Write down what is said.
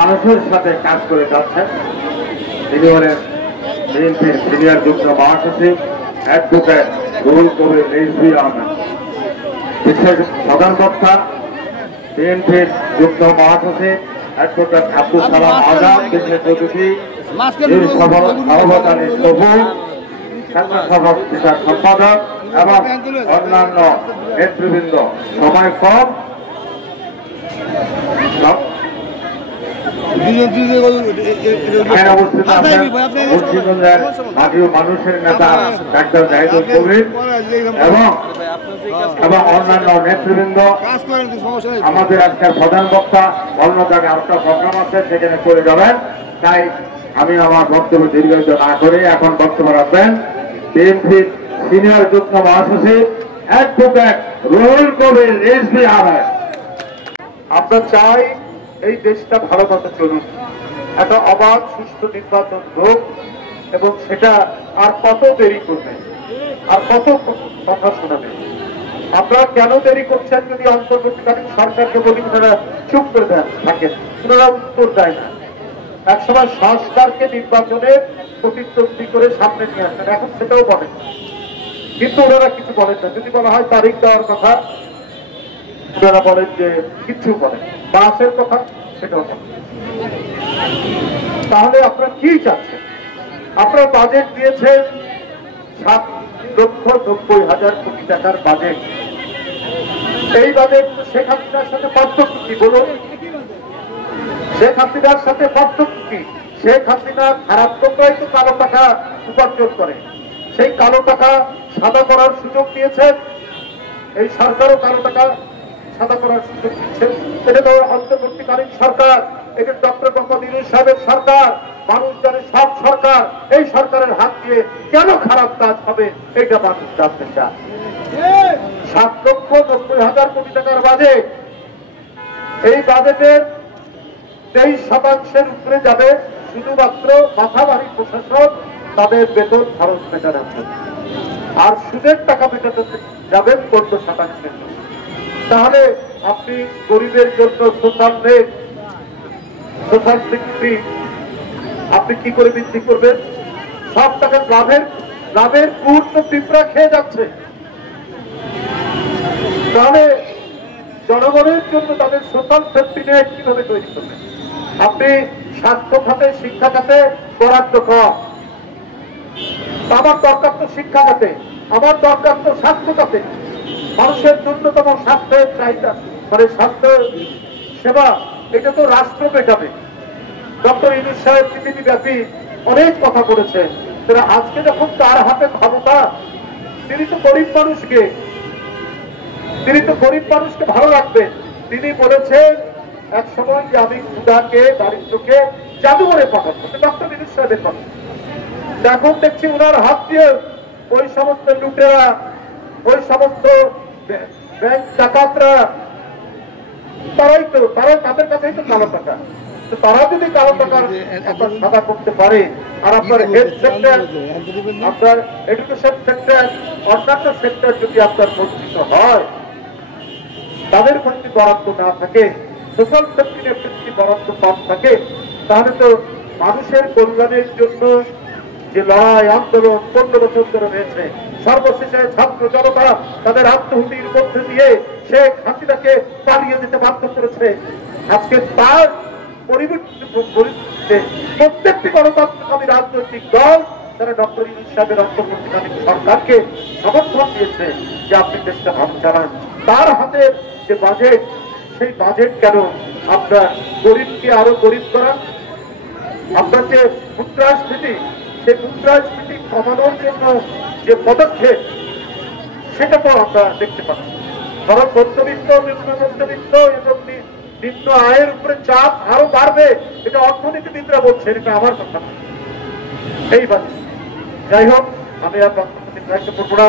মানুষের সাথে কাজ করে যাচ্ছেন। তিনি হলেন বিএনপির সিনিয়র যুগ্ম মহাসচিব অ্যাডভোকেট রুহুল কবির রিজভী আহমেদ। বিশেষ প্রধান বক্তা বিএনপির যুগ্ম মহাসচিব অ্যাডভোকেট আব্দুল সালাম আজাদ। বিশেষ অতিথি সভাপতি আলী সবুজ, ছাত্র সভার বিষয় সম্পাদক এবং অন্যান্য নেতৃবৃন্দ। সময় কম, মানুষের নেতা ডাক্তার জাহিদুল কবির এবং অন্যান্য নেতৃবৃন্দ। আমাদের আজকের প্রধান বক্তা অন্য জায়গায় আরেকটা প্রোগ্রাম আছে, সেখানে করে যাবেন। তাই আমি আমার বক্তব্য দীর্ঘায়িত না করে এখন বক্তব্য রাখবেন বিএনপির সিনিয়র যুগ্ম মহাসচিব অ্যাডভোকেট রুহুল কবির রিজভী আহমেদ। আমরা চাই এই দেশটা ভালো মতো চলুন, একটা অবাধ সুষ্ঠু নির্বাচন হোক, এবং সেটা আর কত দেরি করবে, আর কত কথা শোনাবে। আপনারা কেন দেরি করছেন? যদি অন্তর্বর্তীকালীন সরকারকে বলি ওনারা চুপ করে দেন থাকেন, ওনারা উত্তর দেয় না। একসময় সংস্কারকে নির্বাচনের প্রতিদ্বন্দ্বী করে সামনে নিয়ে আসেন, এখন সেটাও বলেন, কিন্তু ওনারা কিছু বলেন না। যদি বলা হয় তারিখ দেওয়ার কথা, ওনারা বলেন যে কিছু বলেন, বাসের কথা সেটাও বলেন। তাহলে আপনারা কি চাচ্ছেন? আপনারা বাজেট দিয়েছেন 7,90,000 কোটি টাকার বাজেট। এই বাজেট শেখ হাসিনার সাথে পার্থক্য কি বলুন? শেখ হাসিনার সাথে পার্থক্য কি? শেখ হাসিনা খারাপ লোকরাই তো কালো টাকা উপার্জন করে, সেই কালো টাকা সাদা করার সুযোগ দিয়েছেন। এই সরকারও কালো টাকা সাদা করার সুযোগ দিচ্ছে। এটা তো অন্তর্বর্তীকালীন সরকার, এটা ডক্টর মোহাম্মদ ইউনূস সাহেবের সরকার। মানুষ জানে সব সরকার, এই সরকারের হাত দিয়ে কেন খারাপ কাজ হবে এটা মানুষ জানতে চায়। 7,90,000 কোটি টাকার বাজেট, এই বাজেটের 23% উপরে যাবে শুধুমাত্র মাথাভারী প্রশাসন তাদের বেতন খরচ মেটানোর জন্য, আর সুদের টাকা মেটাতে যাবেন 14%। তাহলে আপনি গরিবের জন্য সোশ্যাল নেট, সোশ্যাল সিকিউরিটি আপনি কি করে বৃদ্ধি করবেন? সব টাকা লাভের পুর তো পিঁপড়া খেয়ে যাচ্ছে। তাহলে জনগণের জন্য তাদের সোশ্যাল সেফটি নেট কিভাবে তৈরি করবেন? আপনি স্বাস্থ্য খাতে, শিক্ষা খাতে বরাদ্দ কম। আমার দরকার তো শিক্ষা খাতে, আমার দরকার তো স্বাস্থ্য খাতে। মানুষের ন্যূনতম স্বাস্থ্যের চাহিদা, মানে স্বাস্থ্য সেবা, এটা তো রাষ্ট্র মেটাবে। ডক্টর ইউনূস সাহেব পৃথিবীব্যাপী অনেক কথা বলেছেন, আজকে যখন তার হাতে ক্ষমতা, তিনি তো গরিব মানুষকে ভালো রাখবেন। তিনি বলেছেন এক সময় যে আমি ক্ষুধাকে, দারিদ্রকে জাদুঘরে পাঠাবো, ডক্টর ইউনূস সাহেবের কথা। এখন দেখছি ওনার হাত দিয়ে ওই সমস্ত লুটেরা, ওই সমস্ত ব্যাংক ডাকাতরা, তারা তাদের কাছেই তো কালো টাকা। তারা যদি কালো টাকার আপনার সাদা করতে পারে, আর আপনার হেলথ সেক্টর, আপনার এডুকেশন সেক্টর, অন্যান্য সেক্টর যদি আপনার বঞ্চিত হয়, তাদের যদি বরাদ্দ না থাকে, সোশ্যাল সেফটি নেট যদি বরাদ্দ কম থাকে, তাহলে তো মানুষের কল্যাণের জন্য যে লড়াই আন্দোলন 15 বছর ধরে রয়েছে, সর্বশেষে ছাত্র জনতা তাদের আত্মহুতির মধ্যে দিয়ে শেখ হাসিনাকে পালিয়ে যেতে বাধ্য করেছে। আজকে তার পরিবর্তিতে প্রত্যেকটি গণতন্ত্রকামী রাজনৈতিক দল তারা ডক্টর ইউনূস সাহেবের অন্তর্বর্তীকালীন সরকারকে সমর্থন দিয়েছে যে আপনি দেশটা ভালো চালান। তার হাতের যে বাজেট, সেই বাজেট কেন আপনার গরিবকে আরো গরিব করা? আপনার যে মুদ্রাস্ফীতি, সেই মুদ্রাস্ফীতি কমানোর জন্য যে পদক্ষেপ, সেটা তো আমরা দেখতে পাচ্ছি। বরং মধ্যবিত্ত, নিম্ন মধ্যবিত্ত এবং নিম্ন আয়ের উপরে চাপ আরো বাড়বে, এটা অর্থনীতিবিদরা বলছেন, এটা আমার কথা। এই বাজেট, যাই হোক, আমি আর বক্তব্য নির্ধারিত করবো না।